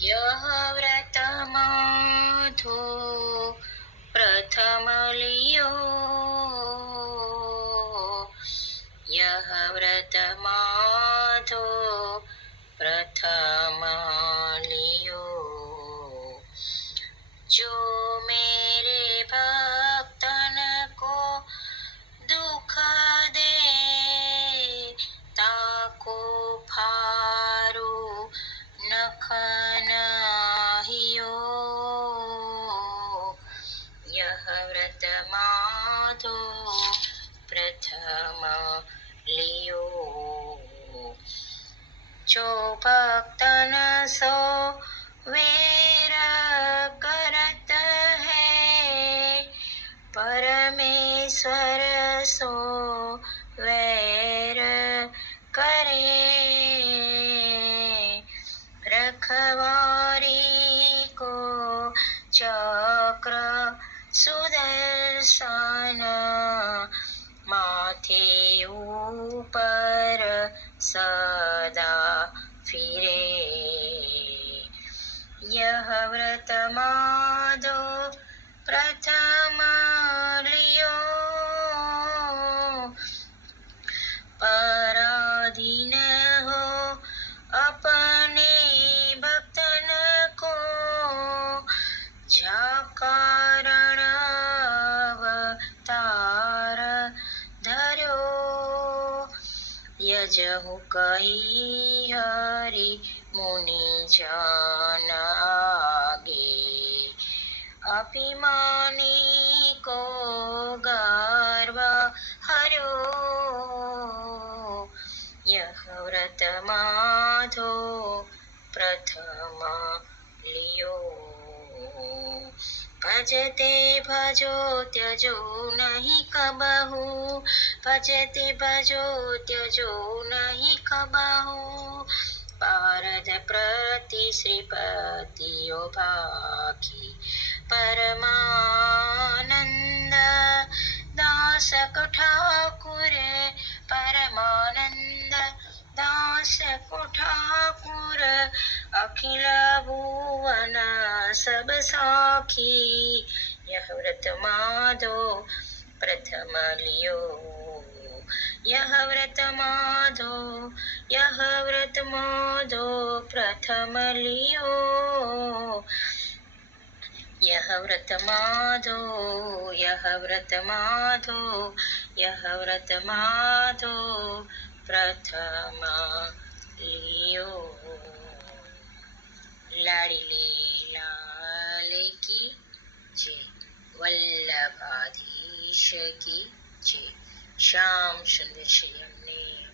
यः व्रतमाधो प्रथम लियो यः व्रतमाधो प्रथम लियो जो मेरे भक्तन को दुख दे ताको फारू नख नाहियो यह व्रत माधो प्रथम लियो जो भक्तन सो वेर करत है परमेश्वर सो वैर करे रखवारी को चक्र सुदर्शन माथे ऊपर सदा फिरे यह व्रत माधो प्रथम लियो पराधीन हो अपने भक्तन को जा कारण अवतार धर्यो यजहु कही हरि मुनि जन आगे अभिमानी को गर्व हरो यह व्रत माधो प्रथम लियो भजते भजो त्यजो नहीं कबहू भजते भजो त्यजो नहीं कबहू पारद प्रति श्रीपतियो भाखी परमानंद दास को ठाकुर परमानंद दास को ठाकुर अखिल भुवन सब साखी यह व्रत माधो प्रथम लियो यह व्रत माधो यह व्रत माधो प्रथम लियो यह व्रत माधो यह व्रत माधो यह व्रत माधो प्रथम लियो लाडीले लाल की जय वल्लभाधीश की जय श्याम सुंदर श्री हमने